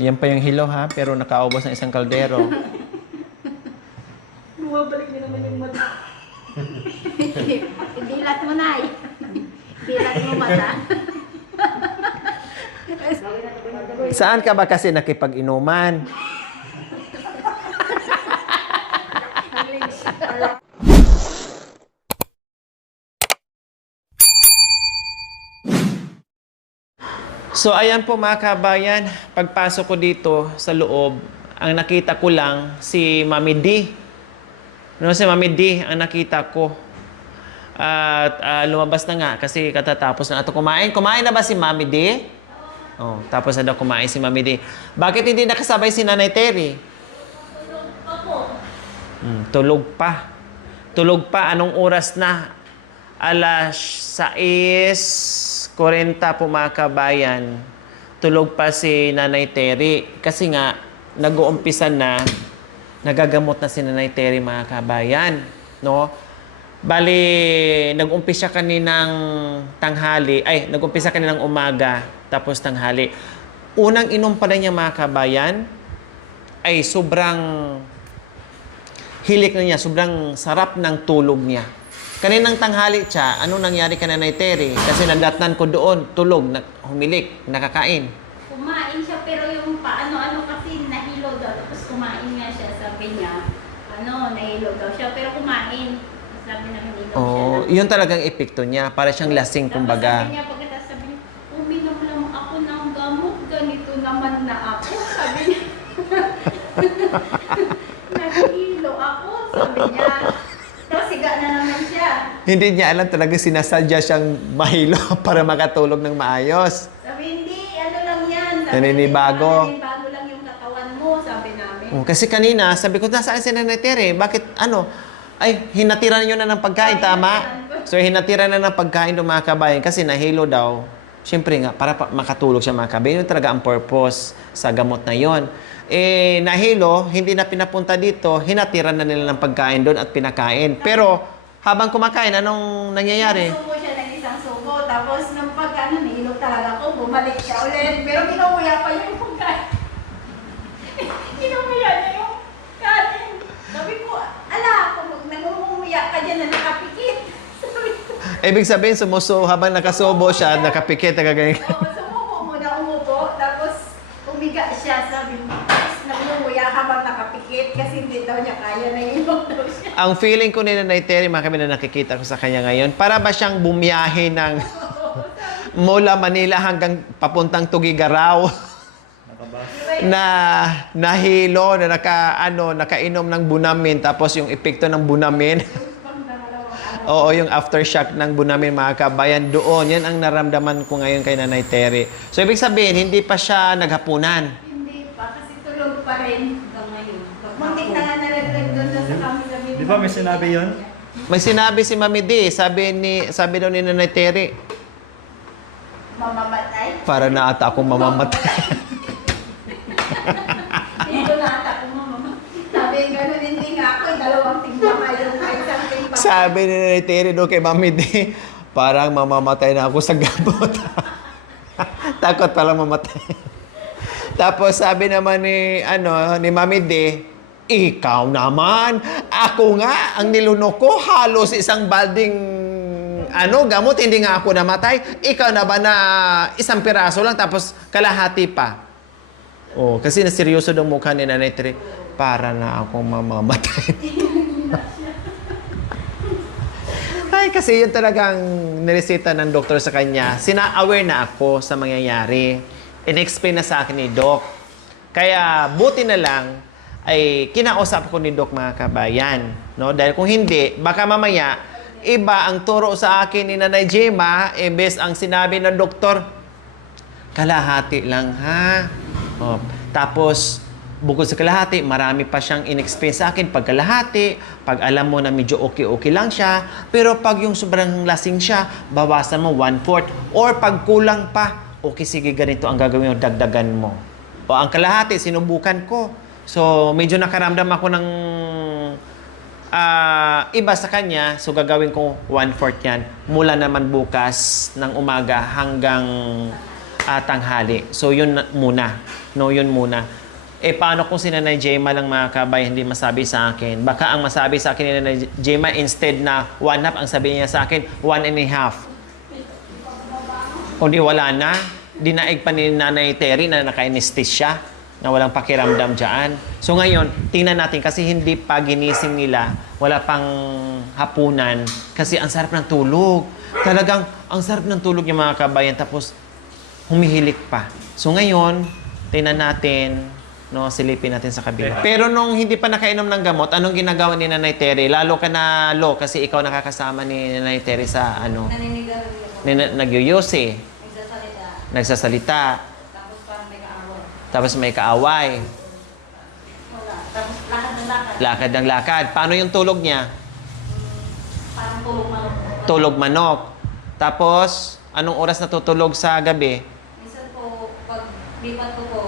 Yan pa yung hilo ha, pero nakaubos ng isang kaldero. Bumabalik na naman yung mata. Dilat mo na eh. Dilat mo mata. Saan ka ba kasi nakipag-inuman? So ayan po mga kabayan, pagpasok ko dito sa loob, ang nakita ko lang si Mami D. No, si Mami D ang nakita ko. At lumabas na nga kasi katatapos na ito kumain. Kumain na ba si Mami D? Oh, tapos na daw kumain si Mami D. Bakit hindi nakasabay si Nanay Terry? Tulog pa po. Tulog pa. Tulog pa. Anong oras na? Alas 6:40 po mga kabayan. Tulog pa si Nanay Terry. Kasi nga, nag-uumpisa na, nagagamot na si Nanay Terry mga kabayan. No? Bali, nag-umpisa kaninang tanghali, nag-umpisa kaninang umaga, tapos tanghali. Unang inom pa niya mga kabayan, ay sobrang hilik na niya, sobrang sarap ng tulog niya. Kaninang tanghali siya, ano nangyari ka na Nanay Terry? Kasi nadatnan ko doon, tulog, humilik, nakakain. Kumain siya pero yung paano-ano kasi nahilo daw. Tapos kumain nga siya, sabi niya, nahilo daw siya pero kumain. Sabi namin ikaw Oh, siya. yun talagang epekto niya. Para siyang lasing, kumbaga. Sabi niya, pagkatapos sabi niya, uminom lang ako ng gamot, ganito naman na ako. Sabi niya, naghihilo ako, sabi niya. Tapos siga na naman siya. Hindi niya alam talaga sinasadya siyang mahilo para makatulog ng maayos. Sabi, hindi, ano lang yan. Sabi, Naninibago. Naninibago lang yung katawan mo, sabi namin. Kasi kanina, sabi ko, nasaan si Nanay Tere? Bakit, hinatiran nyo na ng pagkain, tama? So, hinatiran na ng pagkain ng mga kabayan kasi nahilo daw. Siyempre nga, para makatulog siya mga kabayan. Yun talaga ang purpose sa gamot na yon. Nahilo, hindi na pinapunta dito, hinatiran na nila ng pagkain doon at pinakain. Pero, habang kumakain, anong nangyayari? Subo siya ng isang subo. Tapos, nung nahilo talaga ako, bumalik siya ulit. Pero kinumuya pa yung pagkain. Kinumuya niya yung kanin. Sabi ko, kung nangumuya ka dyan na nakapikit. Sabi ko, Ibig sabihin, habang nakasubo siya, nakapikit, nagaganyan. sumuko muna, umupo. Tapos, umiga siya. Sabi ko, nangumuya habang nakapikit kasi hindi daw niya kaya na inom daw siya. Ang feeling ko ni Nanay Terry, mga kami na nakikita ko sa kanya ngayon, para ba siyang bumiyahe ng mula Manila hanggang papuntang Tugigaraw na nahilo, na nakainom ng bunamin, tapos yung epekto ng bunamin. Oo, yung aftershock ng bunamin, mga kabayan, doon. Yan ang naramdaman ko ngayon kay Nanay Terry. So, ibig sabihin, hindi pa siya naghapunan. Hindi pa, kasi tulog pa rin hanggang ngayon. Muntik na nga nalaglag doon sa kami. Di ba may sinabi yun? May sinabi si Mami D, sabi daw ni Nanay Terry, Mamamatay? para na ata akong mamamatay. Dito na ata kung mamamatay. Sabi, gano'n hindi nga ako, dalawang timbang ayaw ka, isang timbang. Sabi ni Nanay Terry doon kay Mami D, parang mamamatay na ako sa gamot. Takot pala mamatay. Tapos sabi naman ni Mami D, ikaw naman, ako nga, ang nilunok ko, halos isang balding gamot, hindi nga ako namatay. Ikaw na ba na isang piraso lang, tapos kalahati pa. Oh, kasi naseryoso daw mukha ni Nanay Terry, para na akong mamamatay. Ay, kasi yun talagang niresita ng doktor sa kanya. Sina-aware na ako sa mangyayari. In-explain na sa akin ni Doc. Kaya, buti na lang, ay kinausap ko ni Doc, mga kabayan. No? Dahil kung hindi, baka mamaya, iba ang turo sa akin ni Nanay Gemma, imbes ang sinabi ng doktor, kalahati lang ha. Oh, tapos, bukod sa kalahati, marami pa siyang in-explain sa akin pag kalahati, pag alam mo na medyo okay-okay lang siya, pero pag yung sobrang lasing siya, bawasan mo 1/4. Or pag kulang pa, okay, sige, ganito ang gagawin mo, dagdagan mo. O ang kalahati, sinubukan ko. So, medyo nakaramdam ako ng iba sa kanya, so gagawin ko 1/4 yan. Mula naman bukas ng umaga hanggang tanghali. So, yun muna. No, yun muna. Paano kung si Nanay Jema lang mga kabay hindi masabi sa akin? Baka ang masabi sa akin ni Nanay Jema, instead na 1/2, ang sabi niya sa akin, 1.5. O di wala na. Dinaig pa ni Nanay Terry na naka-anesthesia, na walang pakiramdam dyan. So ngayon, tingnan natin kasi hindi pa ginising nila, wala pang hapunan, kasi ang sarap ng tulog. Talagang, ang sarap ng tulog yung mga kabayan, tapos humihilik pa. So ngayon, tingnan natin, no, silipin natin sa kabila. Pero nung hindi pa nakainom ng gamot, anong ginagawa ni Nanay Terry? Lalo ka na low kasi ikaw nakakasama ni Nanay Terry sa ano, Naninigarilyo. nagyuyusi, Nagsasalita. nagsasalita, Tapos parang may kaaway. tapos may kaaway, Wala. Tapos lakad ng lakad. lakad ng lakad. Paano yung tulog niya? Parang tulog manok. Tulog manok. Tapos, anong oras natutulog sa gabi? Minsan po, pag lipat ko po,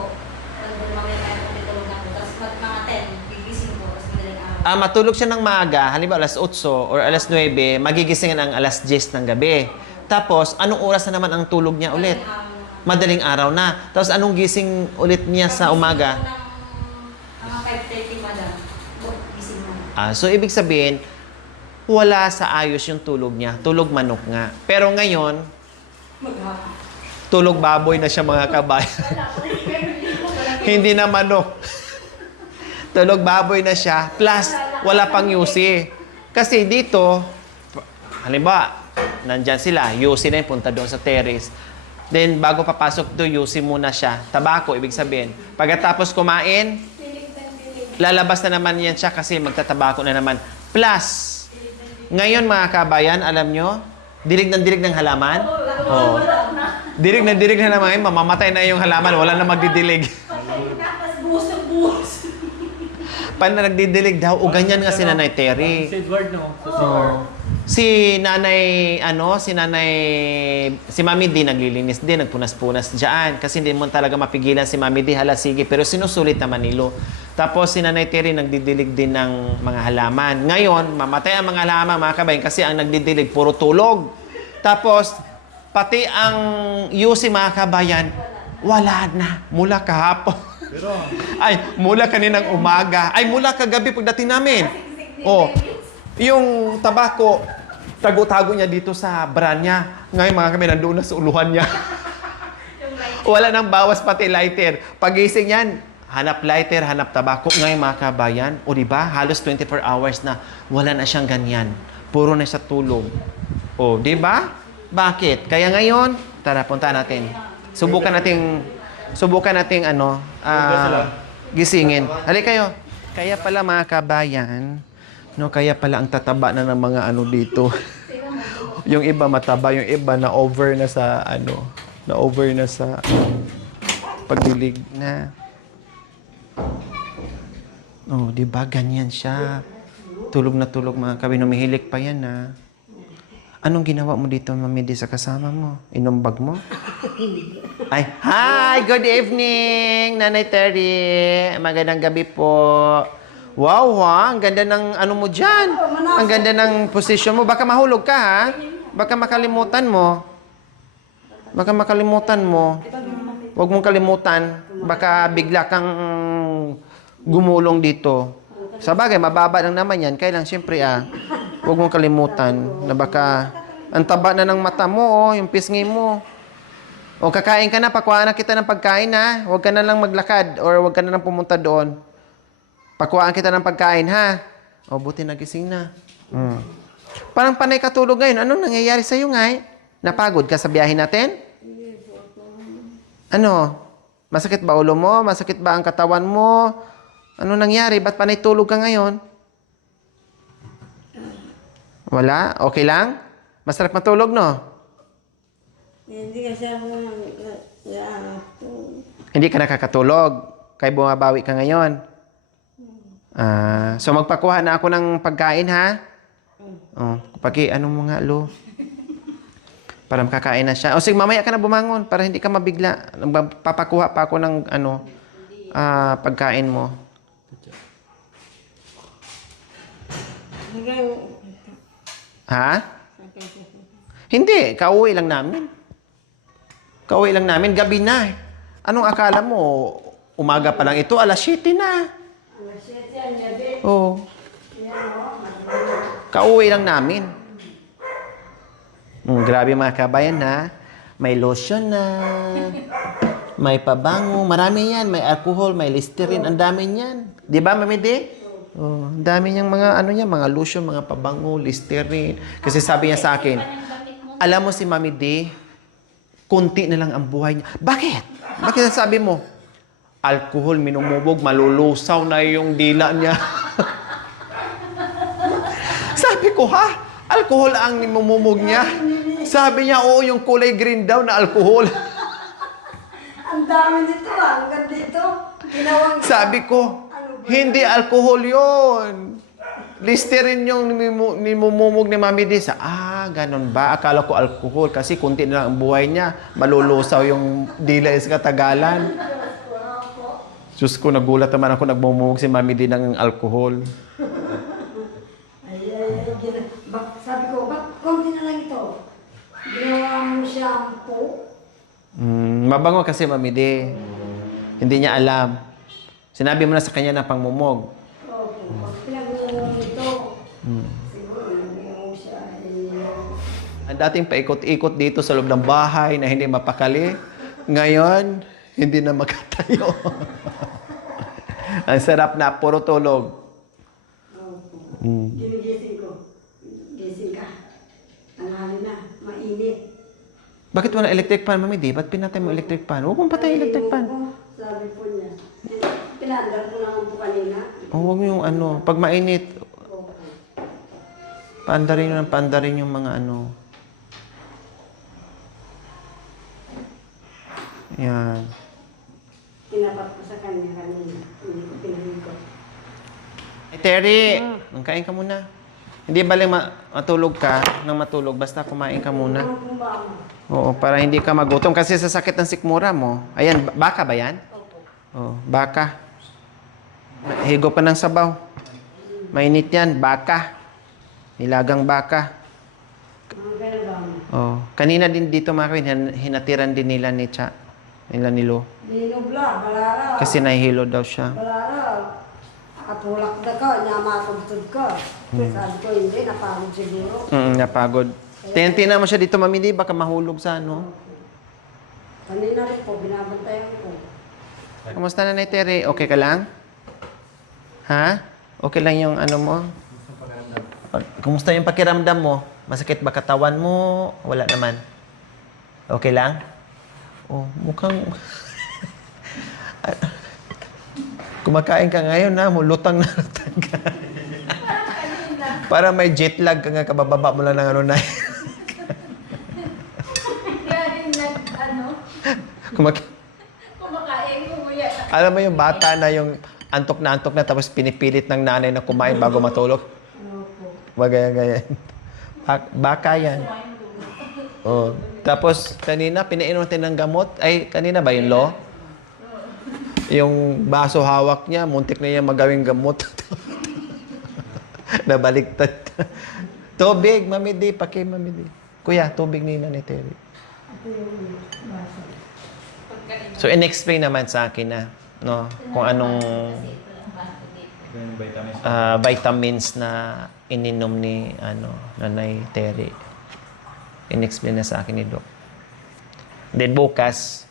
mamaya kaya po tulog na po. Tapos mga 10, gigising po. Tapos madaling araw. Matulog siya ng maaga, halimbawa alas 8 or alas 9, magigisingan ang alas 10 ng gabi. Tapos, anong oras na naman ang tulog niya ulit? Madaling araw na. Tapos, anong gising ulit niya sa umaga? Mga 5:30 pa lang. Gising na. So, ibig sabihin, wala sa ayos yung tulog niya. Tulog manok nga. Pero ngayon, Maghapon. tulog baboy na siya mga kabayan. Hindi na manok. Tulog baboy na siya. Plus, wala pang yusi. Kasi dito, halimbawa, nandyan sila. Yusi na yung punta doon sa terrace. Then, bago papasok doon, yusi muna siya. Tabako, ibig sabihin. Pagkatapos kumain, lalabas na naman yan siya kasi magtatabako na naman. Plus, ngayon mga kabayan, alam nyo, dirig ng halaman. Oh. Dirig ng halaman, mamamatay na yung halaman, wala na magdidilig. Tapos buhos ng buhos. Paano nagdidilig daw? O ganyan nga si Nanay Terry. Si Edward, no? Si Mami D naglilinis din, nagpunas-punas diyan kasi hindi mo talaga mapigilan si Mami D, hala sige, pero sinusulit naman nilo. Tapos si Nanay Terry nagdidilig din ng mga halaman. Ngayon, mamatay ang mga halaman mga kabayan kasi ang nagdidilig puro tulog. Tapos pati ang yusi mga kabayan, wala na mula kahapon. Pero, Ay, mula kaninang umaga. Ay, mula kagabi pagdating namin. Oh, yung tabako, tago-tago niya dito sa bra niya. Ngayon mga kami, nandoon na sa uluhan niya. Wala nang bawas pati lighter. Pagising yan, hanap lighter, hanap tabako. Ngayon mga kabayan, o diba, halos 24 hours na wala na siyang ganyan. Puro na siya tulog. O, diba? Bakit? Kaya ngayon, tara, punta natin. Subukan nating gisingin. Halika kayo. Kaya pala mga kabayan, no, kaya pala ang tataba na ng mga ano dito. Yung iba mataba, yung iba na over na sa pagdilig na. Oh, 'di ba ganyan siya? Tulog na tulog mga kabayan, humihilik pa yan na. Anong ginawa mo dito, Mami D, sa kasama mo? Inumbag mo? Ay, hi! Good evening, Nanay Terry. Magandang gabi po. Wow, ha? Ang ganda ng ano mo dyan. Ang ganda ng position mo. Baka mahulog ka, ha? Baka makalimutan mo. Huwag mong kalimutan. Baka bigla kang gumulong dito. Sa bagay, mababa lang naman yan. Kaya lang, siyempre, huwag mong kalimutan na baka ang taba na ng mata mo, yung pisngi mo. O kakain ka na, pakuhaan na kita ng pagkain, ha? Huwag ka na lang maglakad or huwag ka na lang pumunta doon. Pakuhaan kita ng pagkain, ha? O, buti nagising na. Parang panay katulog ngayon. Anong nangyayari sa'yo, ngay? Napagod ka sa biyahe natin? Ano? Masakit ba ulo mo? Masakit ba ang katawan mo? Ano nangyari? Ba't panay tulog ka ngayon? Wala? Okay lang? Masarap matulog, no? Hindi kasi ako Hindi ka nakakatulog. Kaya bumabawi ka ngayon. So magpakuha na ako ng pagkain, ha? Oh, ano mo nga, Lo? Para makakain na siya. O sige, mamaya ka na bumangon para hindi ka mabigla. Papakuha pa ako ng pagkain mo. Ha? Hindi, kauwi lang namin. Kauwi lang namin, gabi na. Anong akala mo? Umaga pa lang ito, alas 7 na. Alas 7 yan, gabi. Oo. Yan o. Kauwi lang namin. Grabe mga kabayan na. May lotion na. May pabango. Marami yan. May alcohol, may Listerine. Ang dami yan. Di ba, Mami D? Oh, ang dami niyang mga ano niya, mga lotion, mga pabango, Listerine. Kasi sabi niya sa akin, alam mo si Mami D, kunti na lang ang buhay niya. Bakit? Bakit sabi mo? Alcohol, minumubog, malulusaw na yung dila niya. Sabi ko, ha? Alcohol ang minumubog niya? Sabi niya, oo, yung kulay green daw na alcohol. Ang dami nito ah. Ang ganda ito. Ginawang... Sabi ko, hindi alcohol yon. Listerine yung nimumumog ni Mami D. Ganun ba? Akala ko alcohol kasi kunti na lang ang buhay niya. Malulusaw yung dila sa katagalan. Diyos ko, nagulat naman ako nagmumumog si Mami D ng alcohol. Sabi ko, konti na lang ito. Ginawa mo shampoo. Mabango kasi Mami D. Hindi niya alam. Sinabi mo na sa kanya na pangmumog. Opo. Pag pinag-uumog ito, siguro nag-uumog siya. Ang dating paikot-ikot dito sa loob ng bahay na hindi mapakali. Ngayon, hindi na makatayo. Ang sarap na, puro tulog. Opo. Ginigising ko. Gising ka. Tanghali na. Mainit. Bakit wala electric fan, Mami D? Ba't pinatay mo electric fan? Huwag mong patay electric fan. Sabi po niya. Pinandar ko naman po kanina. Huwag mo yung ano. Pag mainit, Opo. paandarin yung mga ano. Yan. Tinapat ko sa kanya kanina. Hindi ko pinahigot. Terry, kain ka muna. Hindi bali matulog ka nang matulog. Basta kumain ka muna. Ano kung ba mo? Oo, para hindi ka magutom. Kasi sa sakit ng sikmura mo. Ayan, baka ba yan? Opo. Oo, baka. Higo pa ng sabaw. Mainit yan, baka. Nilagang baka. Mga ganun ba mo? Oh, kanina din dito mga kawin, hinatiran din nila ni Cha. Nila ni Lo. Dinubla, balara. Kasi nahihilo daw siya. Balara. Nakatulak na ka, nyamatugtog ka. Sabi ko, hindi, napagod siguro. Napagod. Tingnan mo siya dito, Mami D, baka mahulog sa ano. Kanina rin po, binabantayan ko. Kamusta na, Terry? Okay ka lang? Ha? Okay lang yung ano mo? Kumusta yung pakiramdam mo? Masakit ba katawan mo? Wala naman. Okay lang? Oh, mukhang... Kumakain ka ngayon na, lutang na lutang ka. Para may jet lag ka nga, kabababa mo lang ng ano na. Kumakain, umuya. Alam mo yung bata na yung antok na tapos pinipilit ng nanay na kumain bago matulog? Bagaya-gaya. Baka yan. Oh. Tapos kanina, pinainom natin ng gamot. Ay, kanina ba yung Lo? Yung baso hawak niya, muntik na niya magawing gamot. Nabaliktad. Tubig, Mami D. Mami D. Kuya, tubig nila ni Terry. So, in-explain naman sa akin na, no, kung anong vitamins na ininom ni Nanay Terry. In-explain na sa akin ni Doc. Then bukas,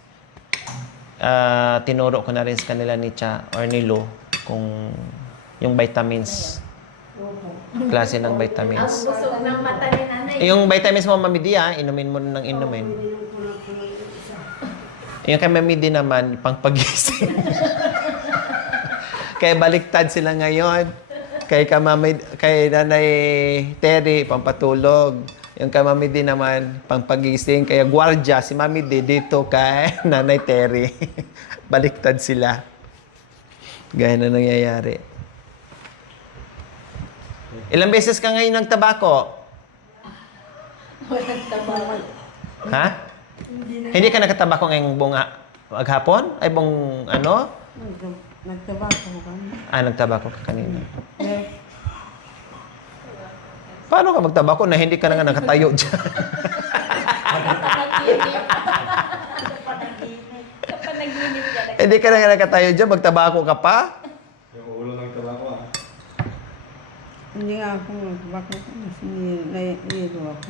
tinuro ko na rin sa kanila ni Cha or ni Lo kung yung vitamins, klase ng vitamins. Ang busog ng mata ni nanay. Yung vitamins mo, Mami D, inumin mo na ng inumin. Yung kay Mami D naman, pang pagising. Kaya baliktad sila ngayon. Kay Nanay Terry, pampatulog. Yung kay Mami D naman, pang pagising. Kaya gwardiya, si Mami D dito kay Nanay Terry. Baliktad sila. Gaya na nangyayari. Ilang beses ka ngayon nagtabako? Walang tabako. Ha? Hindi ka nakatabako ngayong buong maghapon? Ay buong ano? Nagtabako kami. Nagtabako ka kanina. Yes. Paano ka magtabako na hindi ka na nga nakatayo dyan? Sa panaginip niya. Hindi ka na nakatayo dyan, magtabako ka pa? Yung ulo ng tabako ah. Hindi nga ako bakit kasi nahihilo ako.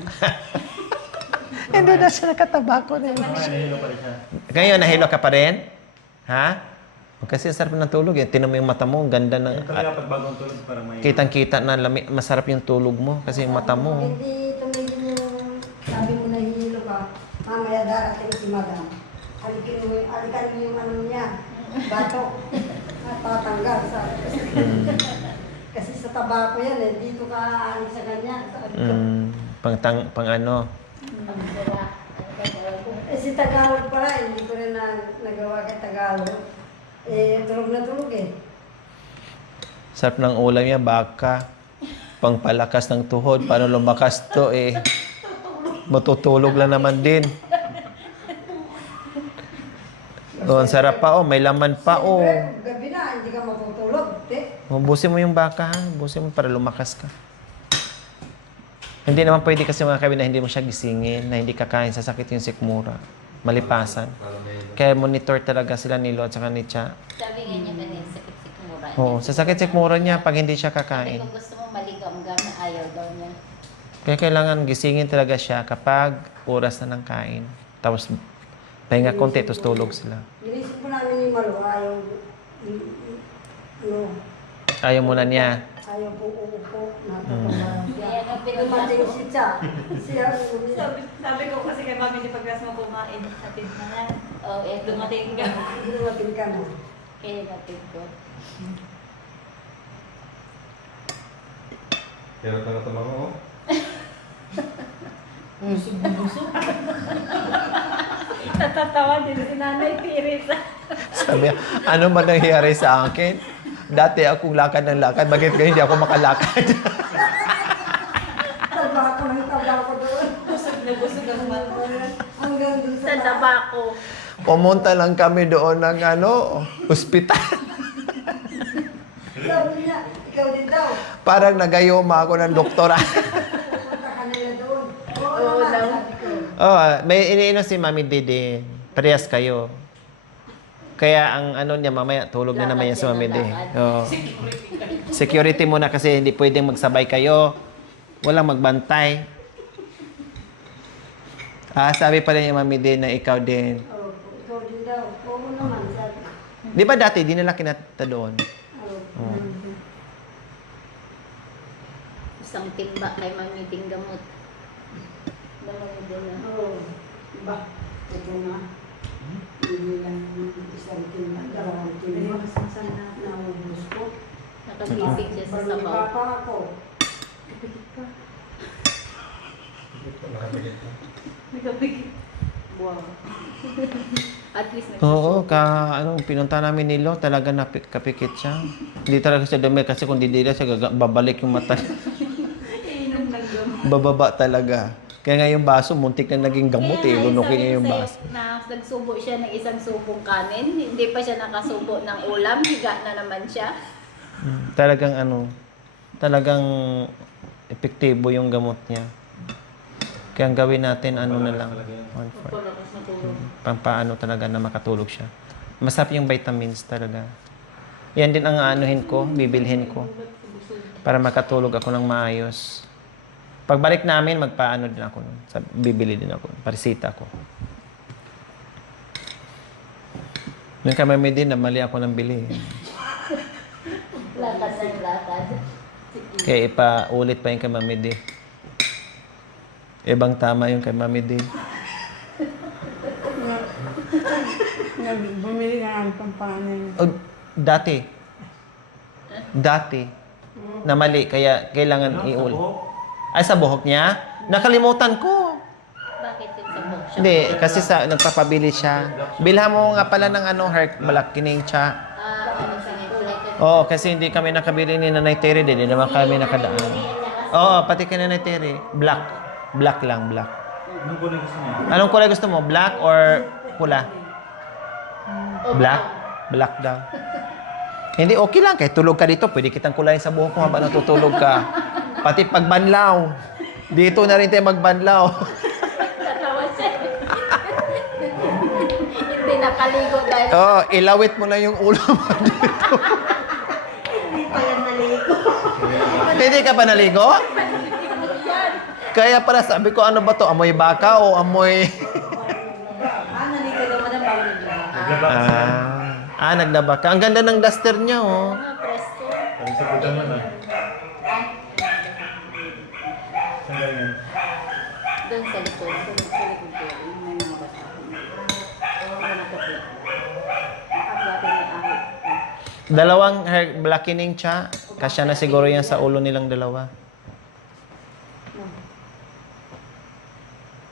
Hindi na siya nakatabako rin. Nahihilo pa rin siya. Ngayon, nahilo ka pa rin? Ha? Kasi sarap ng tulog eh. Tinan mo yung mata mo, ang ganda ng... Yung talaga pag bagong tulog para may... Kitang-kita na masarap yung tulog mo kasi yung mata mo. Hindi tumigil yung sabi mo nahihilo ka, mamaya darating si madam. Alikan mo yung ano niya, batok. At tatanggal. Sabi ko. Kasi sa tabako yan eh, dito ka aalis sa kanya. Sabi ko. Pang ano. Eh si Tagalog pala, hindi ko rin nagawa kay Tagalog. Eh, tulog na tulog eh. Sarap ng ulam niya, baka. Pangpalakas ng tuhod. Paano lumakas to eh. Matutulog lang naman din. Oh, ang sarap pa oh. May laman pa oh. Siyempre, gabi na, hindi ka matutulog. Busin mo yung baka ha. Busin mo para lumakas ka. Hindi naman pwede kasi mga kabi na hindi mo siya gisingin, na hindi kakain, sasakit yung sikmura. Malipasan. Kaya monitor talaga sila ni Lo at saka ni Cha. Sabi nga niya kanina, sakit-sikmura. Oo, sasakit sikmura niya pag hindi siya Sabi kakain. ko gusto mo maligam-gam na ayaw daw niya. Kaya kailangan gisingin talaga siya kapag oras na ng kain. Tapos pahinga konti, tapos tulog sila. Inisip ko namin ni Malo, ayaw, ano, Ayaw muna niya. ayaw po uupo, natapos. Kaya nga Dumating si Cha, siya, Sabi ko kasi kay mami ni pagkas mo kumain, atid na nga. Oh, Dumating ka. dumating ka na. Kaya natin ko. Pero ka na tabako oh. Natatawa din si Nanay Piris. Sabi, ano ba nangyayari sa akin? Dati akong lakad ng lakad, bakit ngayon hindi ako makalakad? Tabako ng tabako doon. Busog na busog ang mata. Hanggang doon Sa tabako. Pumunta lang kami doon ng ospital. Sabi niya, ikaw din daw. Parang nagayoma ako ng doktora. Punta ka nila doon. Oo Oo naman, lang. sabi ko. Oh, may iniinom si Mami Dede. Parehas kayo. Kaya ang ano niya mamaya tulog na naman yan si Mami Dede. Oh. Security muna kasi hindi pwedeng magsabay kayo. Walang magbantay. Sabi pala ni Mami Dede na ikaw din. Oo, ikaw din daw. Oo naman, sabi ko. Di ba dati dinala kinata doon? Oo. Isang timba kay Mami Ding gamot. Dalawa din na. Oo. Diba? Ito na. Hindi lang isang timba, dalawang timba. Naubos ko. Nakagising siya sa Baliba sabaw. pa ako. Nagabigit. Wow. At least Oo, pinunta namin ni Lo, talaga kapikit siya. Hindi talaga siya dumi kasi kung hindi siya babalik yung mata. Iinom ng gamot. Bababa talaga. Kaya nga yung baso, muntik na naging gamot eh. Lunukin niya yung baso. Na nagsubo siya ng isang subong kanin, hindi pa siya nakasubo ng ulam, higa na naman siya. Talagang talagang epektibo yung gamot niya. Kaya ang gawin natin, na lang. 1/4. Palakas na tulog. Pampaano talaga na makatulog siya. Masarap yung vitamins talaga. Yan din ang bibilhin ko. Para makatulog ako ng maayos. Pagbalik namin, magpaano din ako. Bibili din ako. Parisita ko. Yung kamami din, namali ako ng bili. Lakad ng lakad. Kaya ipaulit pa yung kay Mami D. Ibang tama yung kay Mami D. Bumili ka ng pampanin. Dati. Na mali, kaya kailangan iulit. Ay, sa buhok niya? Nakalimutan ko. Bakit yung sa book shop? Hindi, kasi nagpapabili siya. Bilhan mo nga pala ng hair malaki siya. Oo, kasi hindi kami nakabili ni Nanay Terry din. Hindi naman kami nakadaan. Oo, pati kay Nanay Terry. Black. Black lang, black. Anong kulay gusto niya? Anong kulay gusto mo? Black or pula? Black? Black daw. Hindi, okay lang. Kahit tulog ka dito, pwede kitang kulayin sa buhok mo habang natutulog ka. Pati pagbanlaw. Dito na rin tayo magbanlaw. Natawa siya. nakaligo dahil Oh, ilawit mo na yung ulo mo. Hindi pa yan naligo. Hindi ka pa naligo? Kaya pala sabi ko, ano ba to? Amoy baka o amoy... Naligo daw madam bago naligo. Naglaba kasi. Naglaba ka. Ang ganda ng duster niya, oh. mga presko. Sabi sa buta man ah. Saan ganyan? Doon sa likod. Sa likod ko. Yung may mga basahan. Wala na ko po. Nakagapin ni ahit. Dalawang hair blackening siya. Kasya na siguro yan sa ulo nilang dalawa.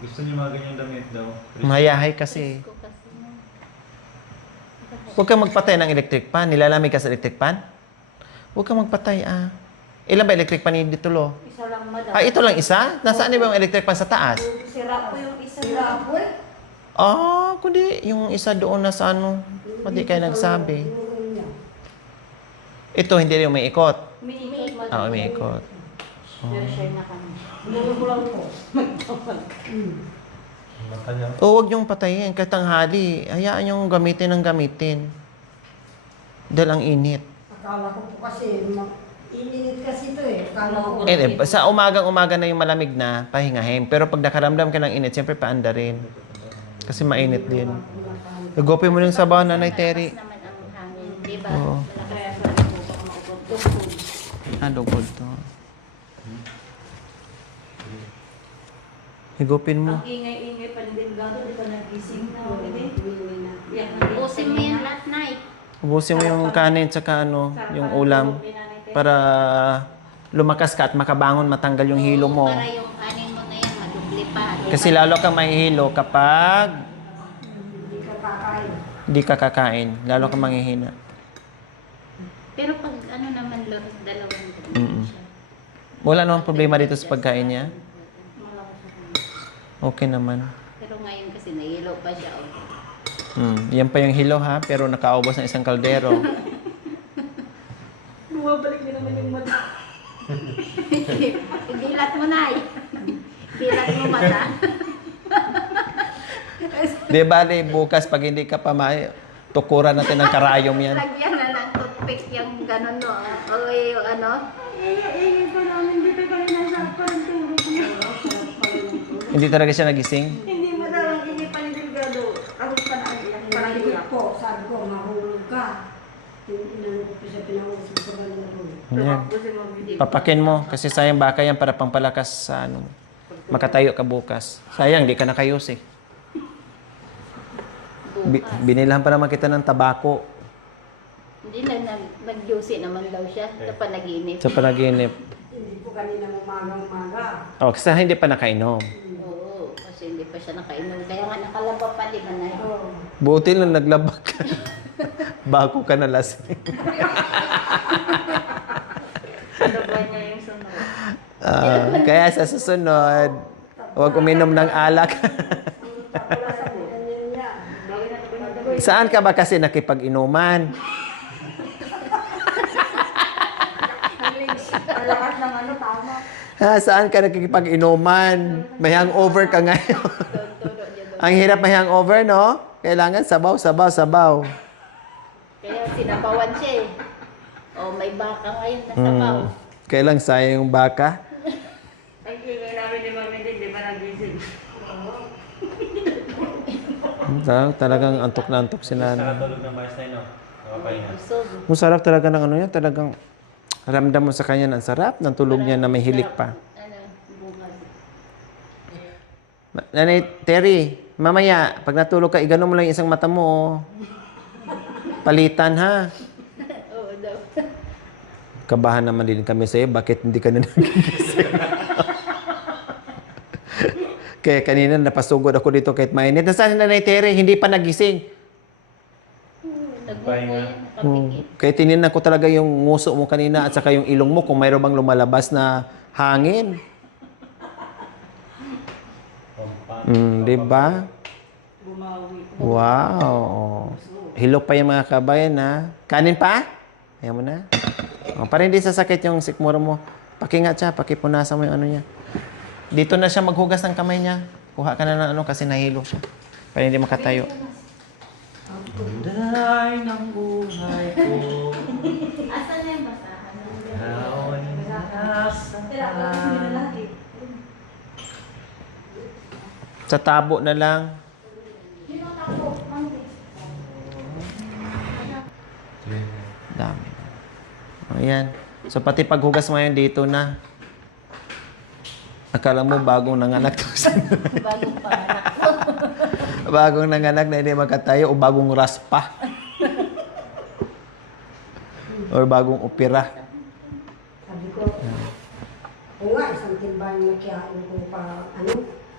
Gusto niyo mga ganyang damit daw. Mayahay kasi. Ko kasi. Huwag kang magpatay ng electric fan. Nilalamig ka sa electric fan? Huwag kang magpatay, Ilan ba electric fan ni Ditulo? Isa lang madam. Ito lang isa? Nasaan ba yung electric fan sa taas? Sira po yung isa. Sira po eh. Kundi yung isa doon na sa ano. Pati kayo nagsabi. Ito, hindi rin may ikot. Umiikot madam. May ikot. Pero share na kami. Bulo ko lang po. Mata niya. Huwag niyong patayin. Kahit tanghali, hayaan niyong gamitin ng gamitin. Dahil ang init. Akala ko po kasi, ininit kasi ito eh. Akala ko. Sa umagang-umaga na yung malamig na, pahingahin. Pero pag nakaramdam ka ng init, siyempre paanda rin. Kasi mainit din. Higupin mo yung sabaw, Nanay Terry. Malakas naman ang hangin. Diba? Oo. Kaya sa po baka maubog. Dugod to. Higupin mo. Ang ingay-ingay pa rin delgado, di ba nagising na? Hindi. Iyak na Ubusin mo yan last night. Ubusin mo yung kanin tsaka yung ulam para lumakas ka at makabangon, matanggal yung hilo mo. Para yung kanin mo na yan, madubli pa. Kasi lalo kang mahihilo kapag Hindi ka kakain. di ka kakain. Lalo kang manghihina. Pero pag ano naman, Lord, dalawang Mm-mm. Wala namang problema dito sa pagkain niya. Okay naman. Pero ngayon kasi nahilo pa siya. Yan pa yung hilo ha, pero nakaubos ng isang kaldero. Bumabalik na naman yung mata. Ibilat mo na eh. Ibilat mo mata. Di ba, bukas pag hindi ka pa tukuran natin ng karayom yan. Lagyan na ng toothpick yung gano'n no. O yung ano. Ingay pa namin dito kami nasa parang tulog na. Hindi talaga siya nagising. Hindi madam, ang ingay pa ni delgado. Ako pa na iyak. Parang Parang iyak. po, sabi ko, mahulog ka. Inano ko siya pinahulog sa banda ko. Yan. Tapusin mo video. Papakin mo kasi sayang baka yan para pampalakas sa ano. Makatayo ka bukas. Sayang, di ka nakayos eh. Binilahan pa naman kita ng tabako Hindi na nag-juicy naman daw siya sa panaginip. sa panaginip. Hindi po kanina umagang-umaga. Kasi hindi pa nakainom. Oo, kasi hindi pa siya nakainom. Kaya nga nakalaba pa, di ba na? Oo. Buti lang naglabak ka. Bago ka na lasing. Dabuan niya yung sunod. Kaya sa susunod, huwag uminom ng alak. Tapos sabi niya, Bagay na ito madam. Saan ka ba kasi nakipag-inuman? Ang lakas ng ano, tama. Saan ka nakikipag-inuman? May hangover ka ngayon. Turo niya doon. Ang hirap may hangover, no? Kailangan sabaw, sabaw, sabaw. Kaya sinabawan siya eh. O may baka ngayon na sabaw. Kailang sayang yung baka. Ang ingay namin ni Mami din, di ba nagising? Talagang antok na antok si nanay. Nakatulog ng mais na yun, no? Nakapahinga. Busog. Ang sarap talaga ng ano yan. Talagang ramdam mo sa kanya ng sarap ng tulog niya na may hilik pa. Ano, bungas. Nanay Terry, mamaya, pag natulog ka, igano mo lang yung isang mata mo. Oh. Palitan, ha? Oo daw. Kabahan naman din kami sa'yo. Bakit hindi ka na nagigising? Kaya kanina napasugod ako dito kahit mainit. Nasaan si Nanay Terry? Hindi pa nagising. Pahinga. Nakapikit. Kaya tininan ko talaga yung nguso mo kanina at saka yung ilong mo kung mayroon bang lumalabas na hangin. Di ba? Bumawi. Wow. Hilok pa yung mga kabayan, ha? Kanin pa? Ayaw mo na. Para hindi sasakit yung sikmura mo. Pakingat siya, pakipunasan mo yung ano niya. Dito na siya maghugas ng kamay niya. Kuha ka na ng ano kasi nahilo siya. Para hindi makatayo. Tunay ng buhay ko. Asan na yung basahan? Ikaw ay nasa Pero ako hindi na lagi. Sa tabo na lang. Dami. Ayan. So, pati paghugas mo ngayon dito na. Akala mo bagong nanganak to. Bagong panganak. Bagong nanganak na hindi makatayo o bagong raspa. Or bagong opera. Sabi ko, o nga, isang timba yung nakiyain ko pa,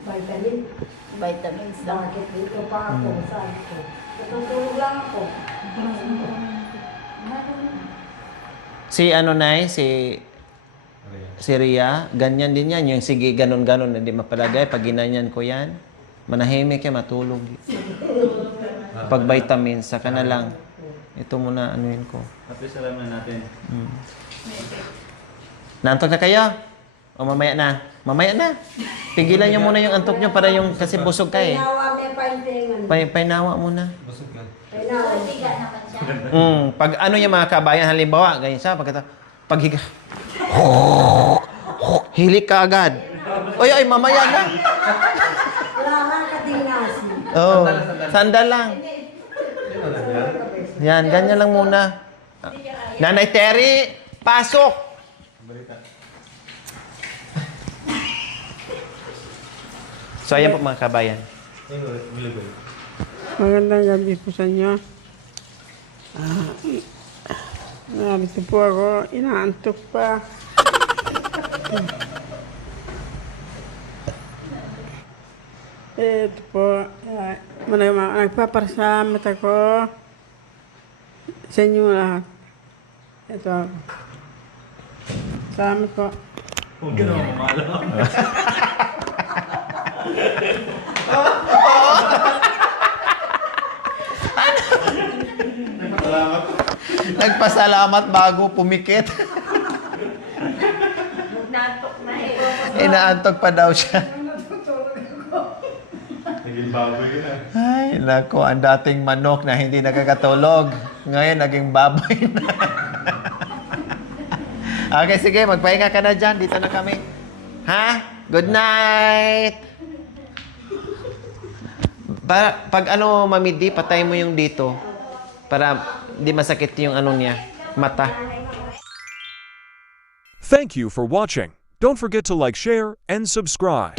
vitamin. Vitamins daw. Bakit dito pa ako? Sabi ko, natutulog lang ako. Si si Ria, ganyan din yan. Yung sige, ganon-ganon, hindi mapalagay. Pag ginanyan ko yan, manahimik yan, matulog. Pag vitamins, saka na lang. Ito muna, anuin ko. At least alam na natin. Naantok na kayo? O mamaya na? Mamaya na. Pigilan nyo muna yung antok nyo para yung, kasi busog ka eh. Painawa may paintingan. Painawa muna. Busog ka. Painawa. Siga naman siya. Pag ano yung mga kabayan, halimbawa, ganyan siya, paghiga. Hilik ka agad. Oy, mamaya na. Wala nga katingasi. Oh, sandal lang. Yan, ganyan lang muna. Nanay Terry, pasok! Balita. So, ayan po mga kabayan. Ayun, bulagol. Magandang gabi po sa inyo. Narito po ako, inaantok pa. Ito po, nagpapasamat ako sa inyo lahat. Ito. Salamat po. Huwag ka naman mamalo. Nagpasalamat bago pumikit. Natok na eh. Inaantok pa daw siya. Naging baboy ka na. Ay, nako, ang dating manok na hindi nakakatulog. Ngayon, naging baboy na. Okay, sige, magpahinga ka na dyan. Dito na kami. Ha? Good night! Pag ano, Mami D, patay mo yung dito. Para di masakit yung ano niya, mata. Thank you for watching. Don't forget to like, share, and subscribe.